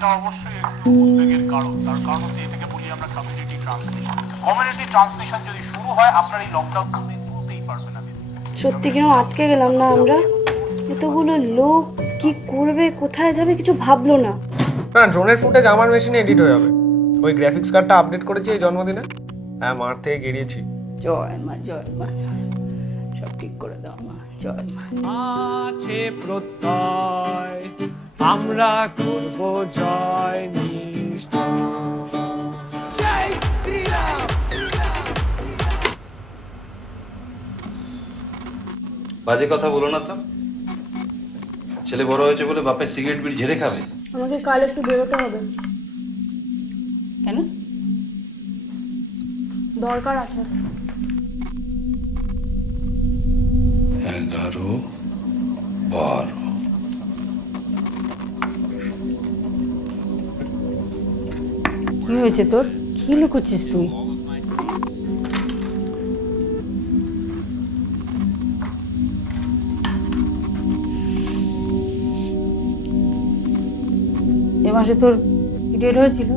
এটা অবশ্যই একটু উদ্বেগের কারণ। তার কারণ হচ্ছে এটাকে বলি আমরা কমিউনিটি ট্রান্সমিশন কমিউনিটি ট্রান্সমিশন যদি শুরু হয় আপনার এই লকডাউন তুলতেই পারবে না সত্যি কেন আটকে গেলাম না আমরা? এতগুলো লোক কি করবে কোথায় যাবে কিছু ভাবলো না। না ড্রোনের ফুটেজ আমার মেশিনে এডিট হয়ে যাবে। ওই গ্রাফিক্স কার্ডটা আপডেট করেছি এই জন্মদিনে। হ্যাঁ মার থেকে গেরিয়েছি জয় মা জয় মা। সব ঠিক করে দাও মা জয় মা। আছে প্রত্যয়। আমরা করব জয় বাজে কথা বলো না তো। ছেলে বড় হয়েছে বলে বাপের সিগারেট বিড়ি ঝেড়ে খাবে। আমাকে কাল একটু বেরোতে হবে। কেন? দরকার আছে। এগারো বারো কি হয়েছে তোর? কি লুকোচ্ছিস তুই? এ মাসে তোর পিরিয়ড হয়েছিল?